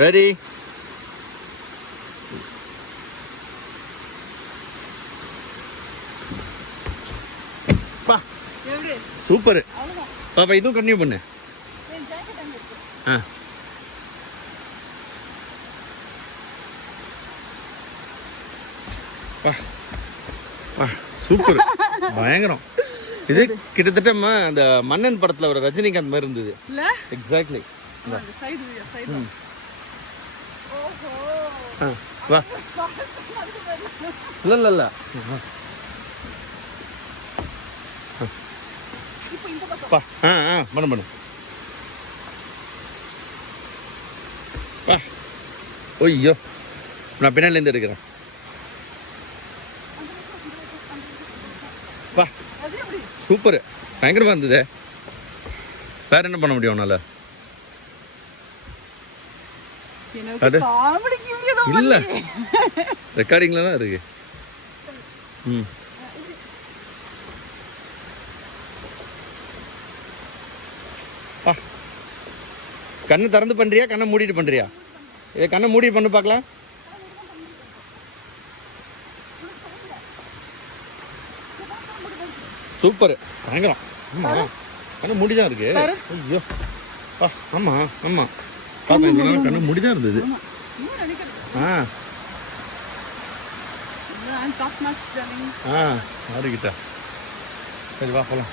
Ready? பா super. பாப்பா இதுவும் கண்டினியூ பண்ணு. ஆ சூப்பர், பயங்கரம். இது கிட்டத்தட்ட அந்த மன்னன் படத்துல ஒரு ரஜினிகாந்த் மாதிரி இருந்தது. எக்ஸாக்ட்லி. வா இல்ல இல்ல இல்ல பண்ணு பண்ணு. வா ஐயோ, நான் பின்னால இருந்து எடுக்கிறேன். வா சூப்பர், பயங்கரமா இருந்தது. வேற என்ன பண்ண முடியும் உன்னால? இல்ல ரெக்கார்டிங்ல தான் இருக்கு. கண்ணை திறந்து பண்றியா, கண்ணை மூடிட்டு பண்றியா? இதை கண்ணை மூடி பண்ணு பார்க்கலாம். சூப்பர், பயங்கரம். ஆமா கண்ணை மூடி தான் இருக்கு. ஐயோ ஆமா ஆமா பாப்பா, இந்த கண்ணை மூடி தான் இருந்தது. ஆறுகிட்ட. சரி வா போலாம்.